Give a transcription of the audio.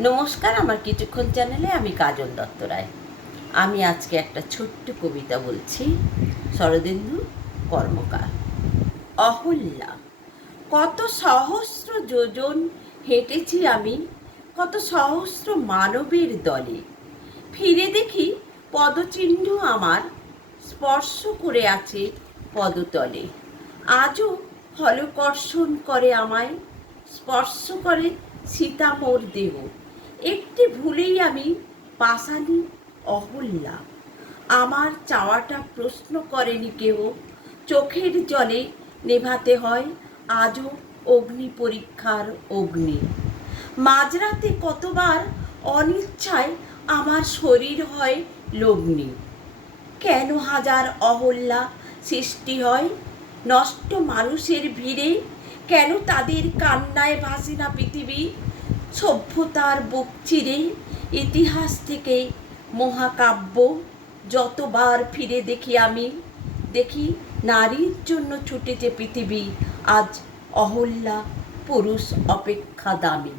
নমস্কার, আমার কিছুক্ষণ চ্যানেলে আমি কাজল দত্ত রায়। আমি আজকে একটা ছোট্ট কবিতা বলছি। শরদিন্দু কর্মকার। অহল্যা। কত সহস্র যোজন হেঁটেছি আমি, কত সহস্র মানবের দলে। ফিরে দেখি পদচিহ্ন আমার স্পর্শ করে আছে পদতলে। আজও হলকর্ষণ করে আমায়, স্পর্শ করে সীতামোর দেহ। একটি ভুলেই আমি পাষাণী অহল্যা। আমার চাওয়াটা প্রশ্ন করেনি কেউ। চোখের জলে নেভাতে হয় আজও অগ্নি পরীক্ষার অগ্নি। মাঝরাতে কতবার অনিচ্ছায় আমার শরীর হয় লগ্নি। কেন হাজার অহল্যা সৃষ্টি হয় নষ্ট মানুষের ভিড়ে? কেন তাদের কান্নায় ভাসে না পৃথিবী? সভ্যতার বুক চিরে ইতিহাস থেকে মহাকাব্য যতবার ফিরে দেখি আমি, দেখি নারীর জন্য ছুটেছে পৃথিবী। আজ অহল্যা পুরুষ অপেক্ষা দামি।